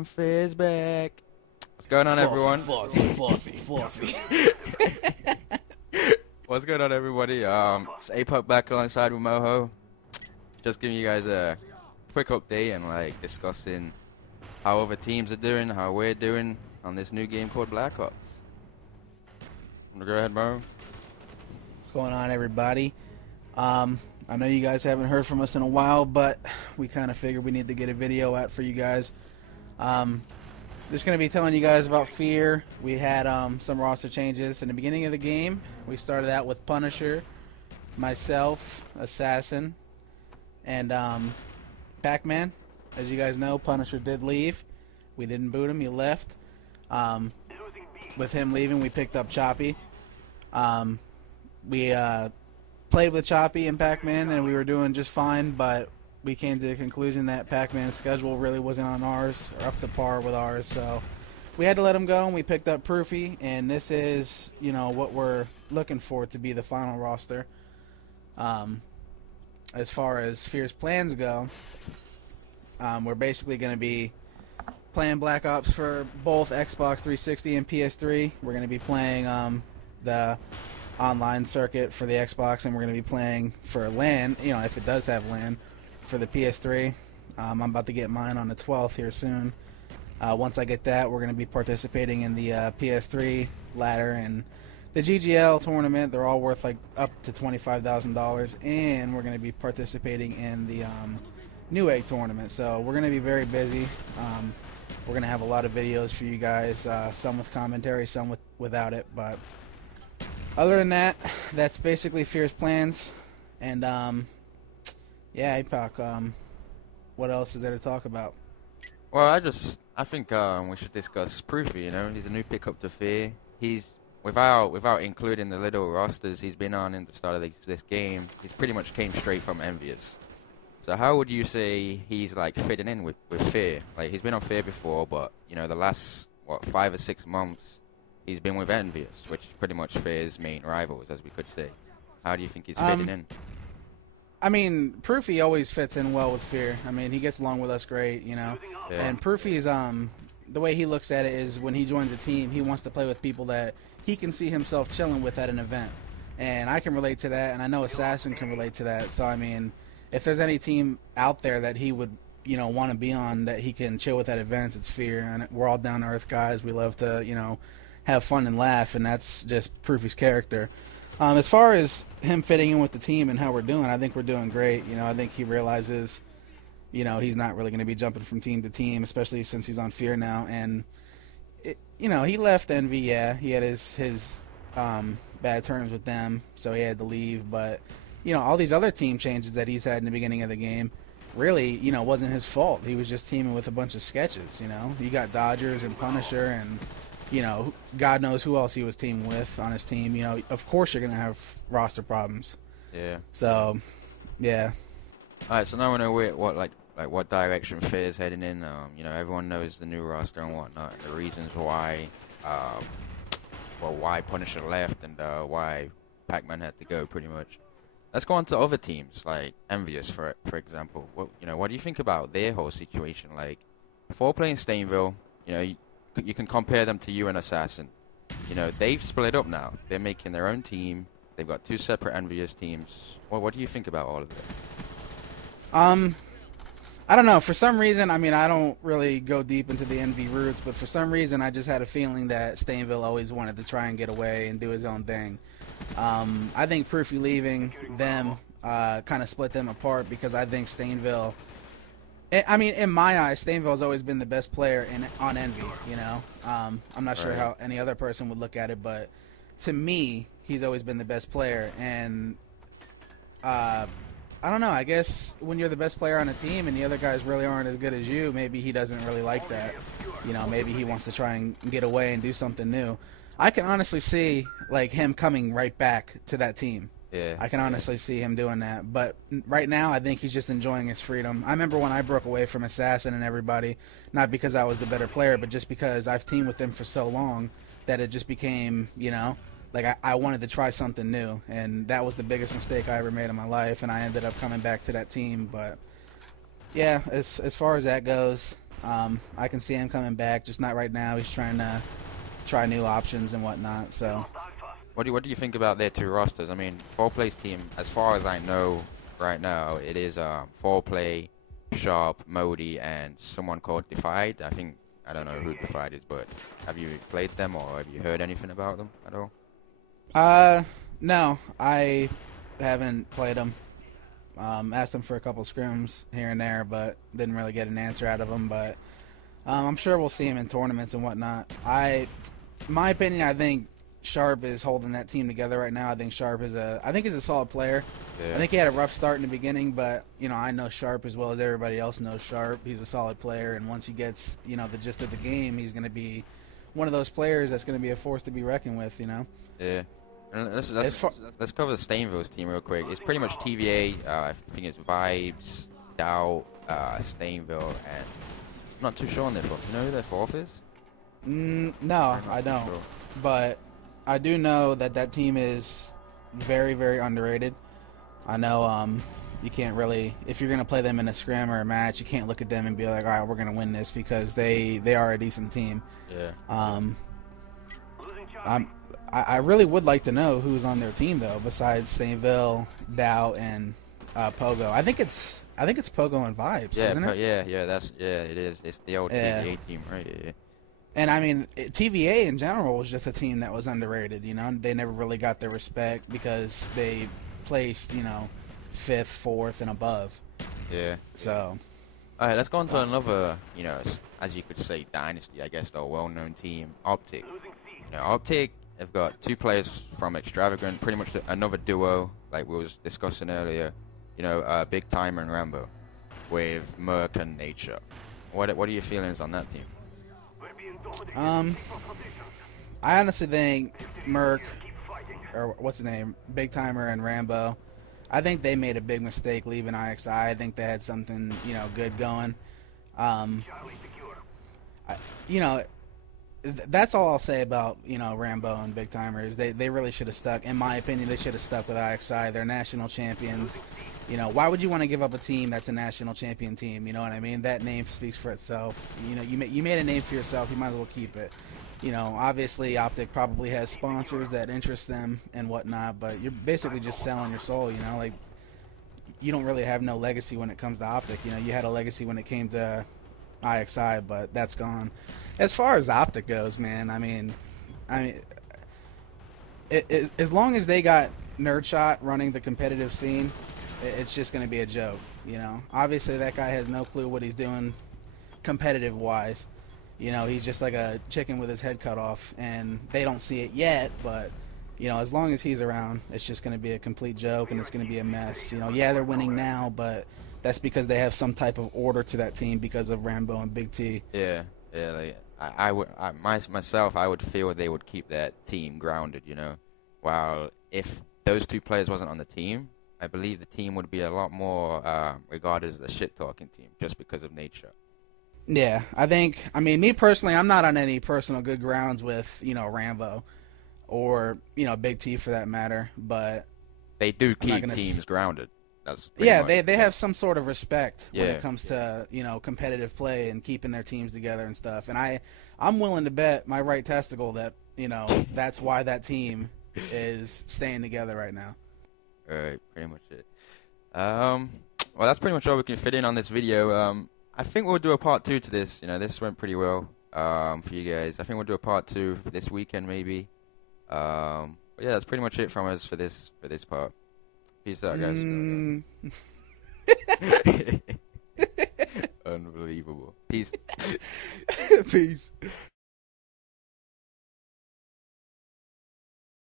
and FeaR's back. What's going on, everyone? Fossy. What's going on, everybody? It's ApoC back alongside with Moho. Just giving you guys a quick update and like discussing how other teams are doing, how we're doing on this new game called Black Ops. Wanna go ahead, Moho? What's going on, everybody? I know you guys haven't heard from us in a while, but we kind of figured we need to get a video out for you guys. Just going to be telling you guys about FeaR. We had some roster changes in the beginning of the game. We started out with Punisher, myself, Assassin, and Pac-Man. As you guys know, Punisher did leave. We didn't boot him. He left. With him leaving, we picked up Choppy. We played with Choppy and Pac-Man, and we were doing just fine, but we came to the conclusion that Pac-Man's schedule really wasn't on ours, or up to par with ours, so we had to let him go, and we picked up Proofy, and this is, you know, what we're looking for to be the final roster. As far as FeaR's plans go, we're basically going to be playing Black Ops for both Xbox 360 and PS3. We're going to be playing the online circuit for the Xbox, and we're going to be playing for LAN, you know, if it does have LAN, for the PS3. I'm about to get mine on the 12th here soon. Once I get that, we're going to be participating in the PS3 ladder and the GGL tournament. They're all worth like up to $25,000, and we're going to be participating in the New Egg tournament. So we're going to be very busy. We're going to have a lot of videos for you guys, some with commentary, some without it, but other than that, that's basically FeaR's plans. And yeah, ApoC, what else is there to talk about? Well, I think we should discuss Proofy. You know, he's a new pickup to FeaR. He's without including the little rosters he's been on in the start of this game. He's pretty much came straight from Envious. So how would you say he's like fitting in with FeaR? Like, he's been on FeaR before, but you know, the last 5 or 6 months he's been with Envious, which is pretty much FeaR's main rivals, as we could say. How do you think he's fitting in? I mean, Proofy always fits in well with FeaR. I mean, he gets along with us great, you know. Yeah. And Proofy's the way he looks at it is when he joins a team, he wants to play with people that he can see himself chilling with at an event. And I can relate to that, and I know Assassin can relate to that. So, I mean, if there's any team out there that he would, you know, want to be on that he can chill with at events, it's FeaR. And we're all down-to-earth guys. We love to, you know, have fun and laugh, and that's just Proofy's character. As far as him fitting in with the team and how we're doing, I think we're doing great. You know, I think he realizes, you know, he's not really going to be jumping from team to team, especially since he's on FeaR now. And, you know, he left Envy, yeah. He had his bad terms with them, so he had to leave. But, you know, all these other team changes that he's had in the beginning of the game really, you know, wasn't his fault. He was just teaming with a bunch of sketches, you know. You got Dodgers and Punisher and, you know, God knows who else he was teaming with on his team. You know, of course you're going to have roster problems. Yeah. So, yeah. All right, so now we know what direction FeaR's heading in. You know, everyone knows the new roster and whatnot, the reasons why, why Punisher left and why Pac-Man had to go, pretty much. Let's go on to other teams like Envious, for example. What do you think about their whole situation? Like, before playing Stainville, you know, you can compare them to you and Assassin. You know, they've split up now. They're making their own team. They've got 2 separate Envious teams. Well, what do you think about all of this? I don't know. For some reason, I mean, I don't really go deep into the Envy roots, but for some reason, I just had a feeling that Stainville always wanted to try and get away and do his own thing. I think Proofy leaving them kind of split them apart, because I think Stainville, I mean, in my eyes, Stainville's always been the best player on Envy, you know. I'm not sure how any other person would look at it, but to me, he's always been the best player. And I don't know, I guess when you're the best player on a team and the other guys really aren't as good as you, maybe he doesn't really like that. You know, maybe he wants to try and get away and do something new. I can honestly see, like, him coming right back to that team. Yeah. I can honestly see him doing that. But right now, I think he's just enjoying his freedom. I remember when I broke away from Assassin and everybody, not because I was the better player, but just because I've teamed with them for so long that it just became, you know, like I wanted to try something new. And that was the biggest mistake I ever made in my life, and I ended up coming back to that team. But, yeah, as far as that goes, I can see him coming back, just not right now. He's trying to try new options and whatnot. So, what do you think about their two rosters? I mean, 4Play's team, as far as I know right now, it is 4Play, Sharp, Modi, and someone called Defied. I don't know who Defied is, but have you played them or have you heard anything about them at all? No, I haven't played them. Asked them for a couple scrims here and there, but didn't really get an answer out of them. But I'm sure we'll see him in tournaments and whatnot. My opinion, I think Sharp is holding that team together right now. I think Sharp is he's a solid player. Yeah. I think he had a rough start in the beginning, but I know Sharp as well as everybody else knows Sharp. He's a solid player, and once he gets the gist of the game, he's going to be one of those players that's going to be a force to be reckoned with. Yeah. And let's cover Stainville's team real quick. It's pretty much TVA. I think it's Vibes, Doubt, Stainville, and I'm not too sure on their fourth. You know who their fourth is? No, I don't. Sure. But I do know that team is very, very underrated. I know you can't really, if you're going to play them in a scrim or a match, you can't look at them and be like, all right, we're going to win this, because they are a decent team. Yeah. I really would like to know who's on their team though, besides Stainville, Dow, and Pogo. I think it's Pogo and Vibes, isn't it? It is. It's the old TVA team, right? Yeah. And I mean, TVA in general was just a team that was underrated. They never really got their respect because they placed, 5th, 4th, and above. Yeah. So. All right, let's go on to another, as you could say, dynasty. I guess the well-known team, ApoC. ApoC have got two players from Extravagant, pretty much another duo, like we was discussing earlier. Big Timer and Rambo, with Merc and Nature. What are your feelings on that team? I honestly think Merc, or what's his name, Big Timer and Rambo, I think they made a big mistake leaving IXI. I think they had something, good going. That's all I'll say about, Rambo and Big Timer is they really should have stuck. In my opinion, they should have stuck with IXI. They're national champions. Why would you want to give up a team that's a national champion team? You know what I mean? That name speaks for itself. You made a name for yourself. You might as well keep it. Obviously ApoC probably has sponsors that interest them and whatnot, but you're basically just selling your soul. Like, you don't really have no legacy when it comes to ApoC. You had a legacy when it came to IXI, but that's gone. As far as ApoC goes, man, I mean, as long as they got Nerdshot running the competitive scene, it's just going to be a joke. Obviously that guy has no clue what he's doing competitive wise. He's just like a chicken with his head cut off, and they don't see it yet, but as long as he's around, it's just going to be a complete joke, and it's going to be a mess. Yeah, they're winning now, but that's because they have some type of order to that team because of Rambo and Big T. Yeah. Like, I would feel they would keep that team grounded. While if those two players wasn't on the team, I believe the team would be a lot more regarded as a shit-talking team just because of Nature. Yeah, me personally, I'm not on any personal good grounds with, Rambo or, Big T for that matter, but they do keep teams grounded. They have some sort of respect when it comes to, competitive play and keeping their teams together and stuff. And I'm willing to bet my right testicle that, that's why that team is staying together right now. All right, pretty much it. Well, that's pretty much all we can fit in on this video. I think we'll do a part 2 to this. This went pretty well for you guys. I think we'll do a part 2 for this weekend maybe. But yeah, that's pretty much it from us for this part. Peace out, guys. Unbelievable. Peace. Peace.